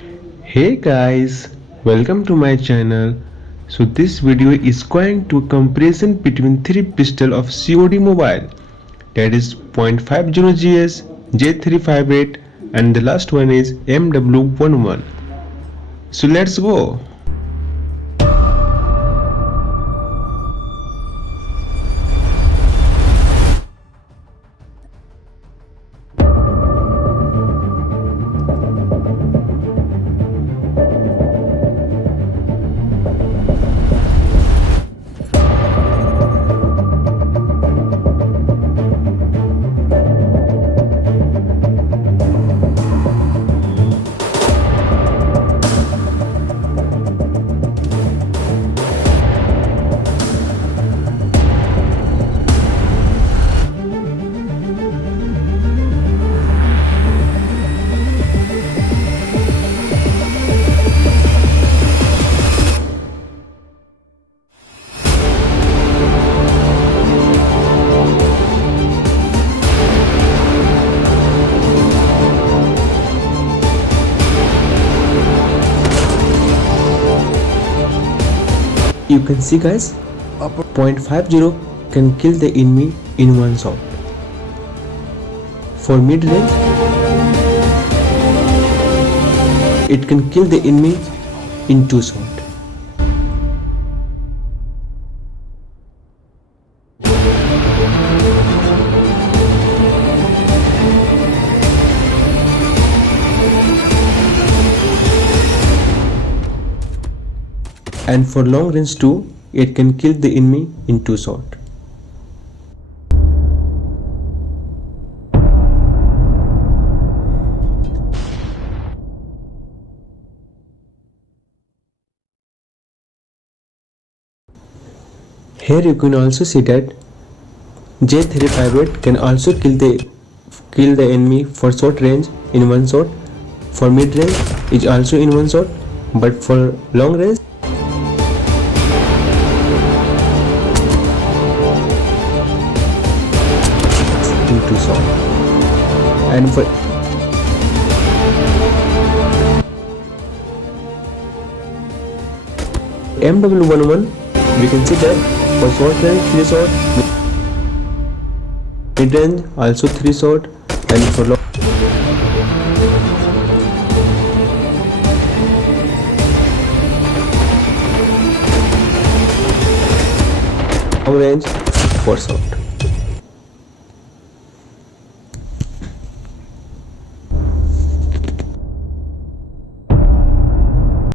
Hey guys, welcome to my channel. So this video is going to comparison between three pistol of COD mobile, that is .50 GS, J358 and the last one is MW11. So let's go. You can see guys, .50 can kill the enemy in one shot. For mid range, it can kill the enemy in two shots. And for long range too, it can kill the enemy in two shots. Here you can also see that J358 can also kill the enemy for short range in one shot. For mid range is also in one shot, but for long range in two shots. And for MW11 we can see that for short range 3 shot, mid range also 3 shot, and for long range 4 shot.